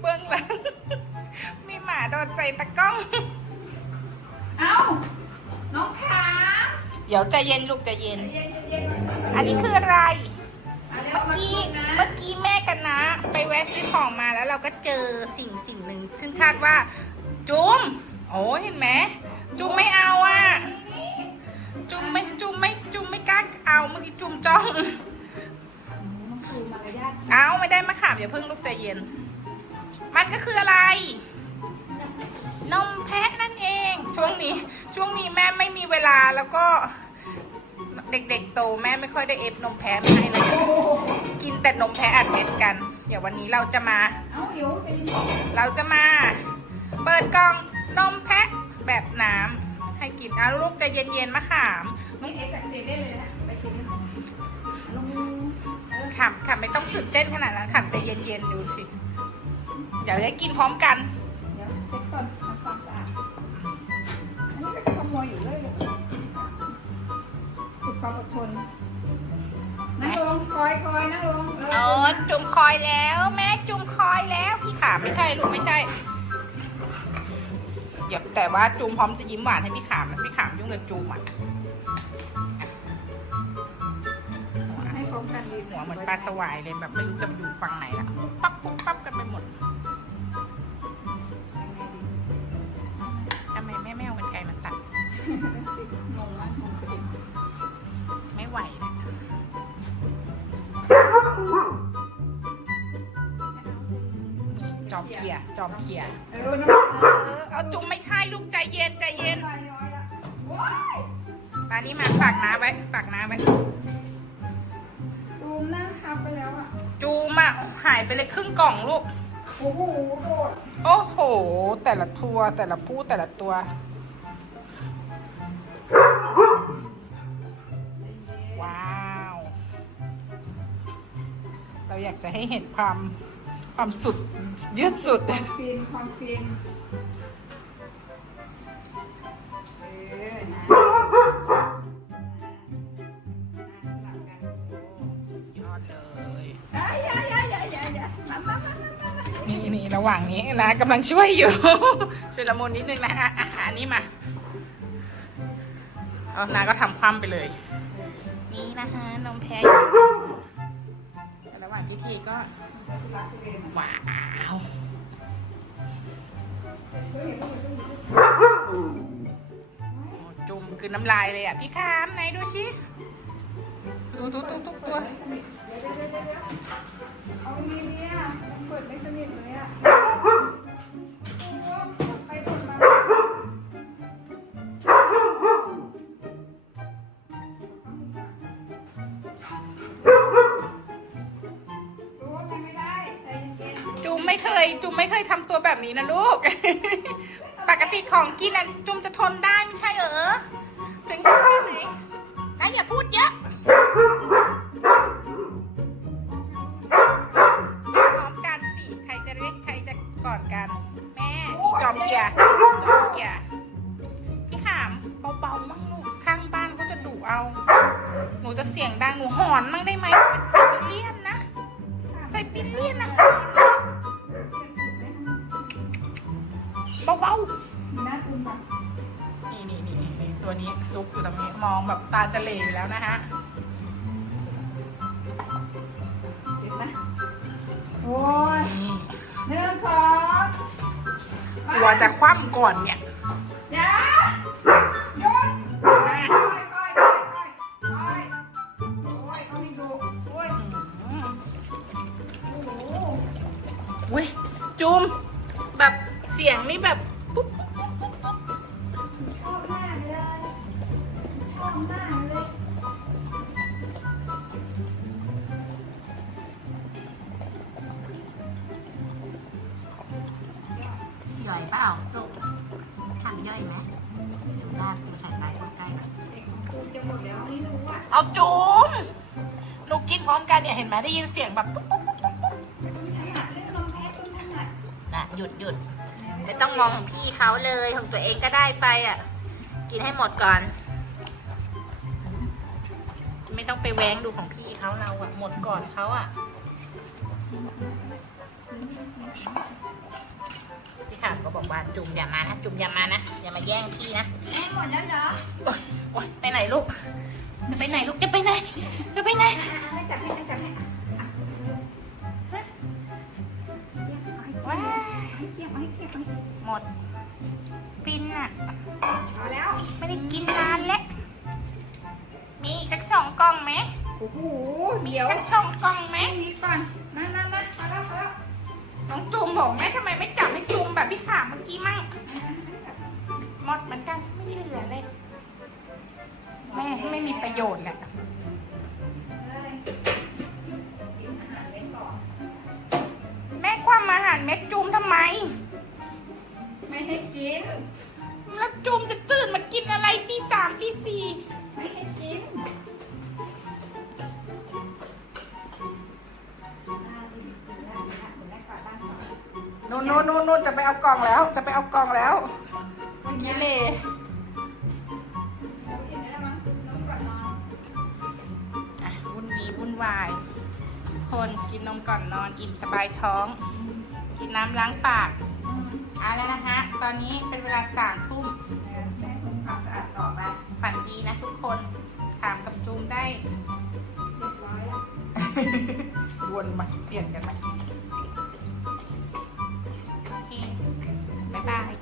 เบื้องหลัง มีหมาโดนใส่ตะกร้อง เอ้า น้องขาเดี๋ยวใจเย็นลูกใจเย็น เย็นเย็นอันนี้คืออะไร อันนี้เมื่อมากี้กินนะเมื่อกี้แม่กันนะ ไปแวะซื้อของมาแล้วเราก็เจอสิ่งสิ่งหนึ่งซึ่งคาดว่า จุ้มโอ้เห็นไหมจุ้มไม่เอาอะ จุ้มไม่จุ้มไม่จุ้มไม่กล้าเอาเมื่อกี้จุ้มจ้องมัน คือมารยาทเอาไม่ได้มาขามอย่าเพิ่งลูกใจเย็น มันก็คืออะไร นมแพะนั่นเอง ช่วงนี้ช่วงนี้แม่ไม่มีเวลาแล้วก็ เด็กๆโตแม่ไม่ค่อยได้เอฟนมแพะมาให้เลยกินแต่นมแพะอัดเม็ดกัน เดี๋ยววันนี้เราจะมา เอ้าเดี๋ยวจะยินเราจะมา เปิดกล่องนมแพะแบบน้ำให้กินเอาลูกใจเย็นๆมะขามนี่เอ็กซ์เซเว่นเลยนะไปเช็คลง ขามขามไม่ต้องตื่นเต้นขนาดนั้นขามใจเย็นๆดูสิ เดี๋ยวได้กินพร้อมกัน เดี๋ยวเช็คก่อนทำความสะอาด อันนี้ก็จะขโมยอยู่เรื่อยเลยฝึกความอดทน นั่งลงคอยคอยนั่งลงเออจุ่มคอยแล้ว แม่จุ่มคอยแล้วพี่ขาไม่ใช่ลูกไม่ใช่เดี๋ยวแต่ว่าจุ่มพร้อมจะยิ้มหวานให้พี่ขามนะพี่ขามยุ่งกับจุ่มอะ หัวเหมือนปลาสวายเลยแบบไม่รู้จะอยู่ฝั่งไหนละปั๊บปุ๊บปั๊บกันไปหมดทำไมแม่แม่เอากันไกลมาตัดสิงงมากงงตัวเองไม่ไหวนะนี่จอมเขียจอมเขียเออน้ำเออเอาจุ่มไม่ใช่ลูกใจเย็นใจเย็นลายย้อยละว้ายมานี่มาฝากน้าไว้ฝากน้าไว้ตู มนั่งทับไปแล้วอะ จูมอะหายไปเลยครึ่งกล่องลูก โอ้โหโดดโอ้โห แต่ละทัวแต่ละผู้แต่ละตัว ว้าว เราอยากจะให้เห็นความความสุดยืดสุด ความฟินความฟินามานี่นี่ระหว่างนี้นะกำลังช่วยอยู่ ช่วยละมุนนิดนึงนะอะอะอันนี้มาเอานาก็ทำคว่ำไปเลย นี่นะคะนมแพ้อยู่ระหว่างพิธีก็รักตัวเองว้าวเฮ้ยเฮ้ยเฮ้ยเฮ้ยจุ่มคือน้ำลายเลยอะ พี่คามไหนดูสิ เคย จุ่มไม่เคยทำตัวแบบนี้นะลูก ปกติของกินอะจุ่มจะทนได้ไม่ใช่เหรอ ถึงแค่ไหนนะอย่าพูดเยอะพร้อมกันสิ ใครจะเล็กใครจะก่อนกัน แม่นี่จอมเกียจอมเกียพี่ขามเบาๆมั่งลูกข้างบ้านเขาจะดุเอา หนูจะเสียงดังหนูหอนมั่งได้ไหมเป็นไซบีเรียนนะไซบีเรียนนะ เบาๆมีหน้าตุ้มแบบนี่นี่นี่นี่ตัวนี้ซุกอยู่ตรงนี้มองแบบตาจะเหลอยู่แล้วนะฮะเห็นไหมโอ้ยนี่หนึ่งสองกลัวจะคว่ำก่อนเนี่ยอย่าหยุดค่อยค่อยค่อยค่อยค่อยค่อยโอ้ยเขามีดุโอ้ยอืมโอ้โหเว้ยจุม เปล่าลูกทำย่อยไหมดูหน้ากูใส่ตายคนใกล้หน่อยเด็กกูจะหมดแล้วไม่รู้อะเอาจุมหนูกินพร้อมกันเนี่ยเห็นไหมได้ยินเสียงแบบปุ๊บปุ๊บปุ๊บคุณถนัดเรื่องลมแพ้คุณถนัดนะหยุดหยุดไม่ต้องมองของพี่เขาเลยของตัวเองก็ได้ไปอะ กินให้หมดก่อน ไม่ต้องไปแว้งดูของพี่เขาเราอะหมดก่อนเขาอะ พี่ขามก็บอกว่าจุ่มอย่ามานะจุ่มอย่ามานะอย่ามาแย่งพี่นะแม่หมดแล้วเหรอโอ๊ยโอ๊ยไปไหนลูกจะไปไหนลูกจะไปไหนจะไปไหนอะๆไม่จับให้ไม่จับให้อะอะเอาให้ว้าเกี่ยงเอาให้เกี่ยงเอาให้เกี่ยงหมด ฟินอะเอาแล้ว ไม่ได้กินนานแล้ว มีอีกสักสองกล่องไหมโอ้โห มีเดี๋ยวสักสองกล่องไหมให้นี้ก่อน มามามาพอแล้วพอแล้ว น้องจุ่มบอกแม่ทำไมไม่จับให้จุ่ม กี้มั่งหมดเหมือนกันไม่เหลือเลยแม่ไม่มีประโยชน์แหละแม่ความอาหารเม็ดจุ่มทำไม ไม่ให้กิน เอากล่องแล้ว จะไปเอากล่องแล้วเมื่อกี้เลยโอ้ยอย่างนี้แล้วมั้งน้องก่อนนอนอะวุ่นวีวุ่นวาย คนกินนมก่อนนอนอิ่มสบายท้อง กินน้ำล้างปากเอาแล้วนะคะ ตอนนี้เป็นเวลาสามทุ่มเออแม่ทำความสะอาดต่อไปฝันดีนะทุกคน ถามกับจูมได้เรียบร้อยแล้ววนมาเปลี่ยนกันไหมโอเคบ๊ายบาย